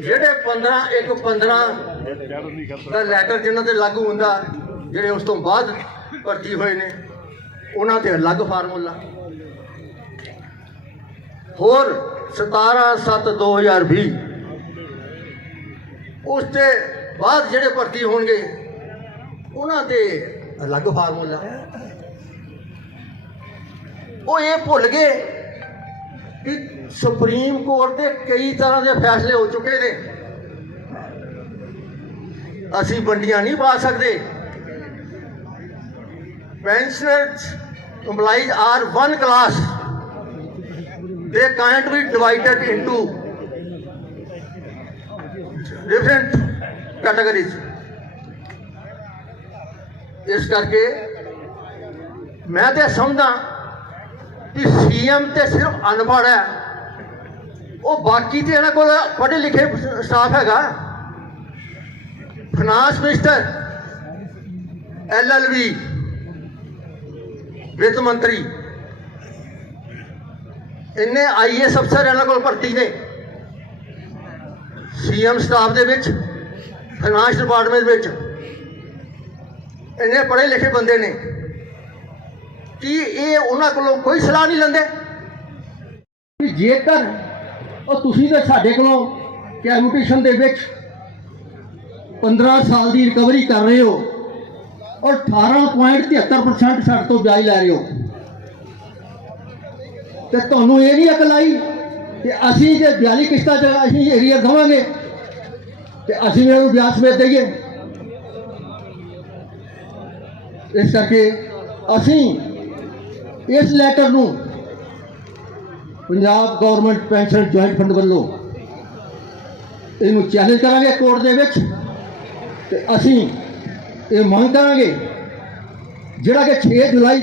ਜਿਹੜੇ 15 ਇੱਕ 15 ਦਾ ਲੈਟਰ ਜਿਨ੍ਹਾਂ ਤੇ ਲਾਗੂ ਹੁੰਦਾ, ਜਿਹੜੇ ਉਸ ਤੋਂ ਬਾਅਦ ਭਰਤੀ ਹੋਏ ਨੇ, ਉਹਨਾਂ ਤੇ ਅਲੱਗ ਫਾਰਮੂਲਾ ਹੋਰ 17 7 2020 ਉਸ ਤੇ ਬਾਅਦ ਜਿਹੜੇ ਭਰਤੀ ਹੋਣਗੇ, ਉਹਨਾਂ ਤੇ ਅਲੱਗ ਫਾਰਮੂਲਾ ਉਹ ਇਹ ਭੁੱਲ ਗਏ ਕਿ ਸੁਪਰੀਮ ਕੋਰਟ ਦੇ ਕਈ ਤਰ੍ਹਾਂ ਦੇ ਫੈਸਲੇ ਹੋ ਚੁੱਕੇ ਨੇ ਅਸੀਂ ਵੰਡੀਆਂ ਨਹੀਂ ਪਾ ਸਕਦੇ pensioners employees are one class they can't be divided into different categories ਇਸ ਕਰਕੇ ਮੈਂ ਤੇ ਸਮਝਦਾ ਕਿ ਸੀਐਮ ਤੇ ਸਿਰਫ ਅਨਪੜ੍ਹ ਹੈ। ਉਹ ਬਾਕੀ ਤੇ ਇਹਨਾਂ ਕੋਲ ਪੜ੍ਹੇ ਲਿਖੇ ਸਟਾਫ ਹੈਗਾ। ਫਾਈਨਾਂਸ ਮਿਨਿਸਟਰ ਐਲਐਲਬੀ ਵਿੱਤ ਮੰਤਰੀ। ਇੰਨੇ ਆਈਐਸ ਅਫਸਰ ਇਹਨਾਂ ਕੋਲ ਭਰਤੀ ਨੇ। ਸੀਐਮ ਸਟਾਫ ਦੇ ਵਿੱਚ ਫਾਈਨਾਂਸ ਡਿਪਾਰਟਮੈਂਟ ਵਿੱਚ। ਇੰਨੇ ਪੜ੍ਹੇ ਲਿਖੇ ਬੰਦੇ ਨੇ। ਕੀ ਇਹ ਉਹਨਾਂ ਕੋਲੋਂ ਕੋਈ ਸਲਾਹ ਨਹੀਂ ਲੈਂਦੇ? ਜੇਕਰ ਉਹ ਤੁਸੀਂ ਤੇ ਸਾਡੇ ਕੋਲੋਂ ਕੈਲਕੂਲੇਸ਼ਨ ਦੇ ਵਿੱਚ 15 ਸਾਲ ਦੀ ਰਿਕਵਰੀ ਕਰ ਰਹੇ ਹੋ ਔਰ 18.73% ਸਾਡੇ ਤੋਂ ਵਿਆਜ ਲੈ ਰਹੇ ਹੋ। ਤੇ ਤੁਹਾਨੂੰ ਇਹ ਨਹੀਂ ਅਕਲ ਆਈ ਕਿ ਅਸੀਂ ਜੇ 42 ਕਿਸ਼ਤਾਂ ਚ ਅਸੀਂ ਏਰੀਆ ਦਵਾਂਗੇ ਤੇ ਅਸੀਂ ਵੀ ਉਹਨੂੰ ਵਿਆਜ ਸਮੇਤ ਦੇਈਏ। ਇਸ ਕਰਕੇ ਅਸੀਂ ਇਸ ਲੈਟਰ ਨੂੰ Punjab government pension joint fund ਵੱਲੋਂ ਇਹਨੂੰ ਚੈਲੰਜ ਕਰਾਂਗੇ ਕੋਰਟ ਦੇ ਵਿੱਚ ਤੇ ਅਸੀਂ ਇਹ ਮੰਗ ਕਰਾਂਗੇ ਜਿਹੜਾ ਕਿ 6 ਜੁਲਾਈ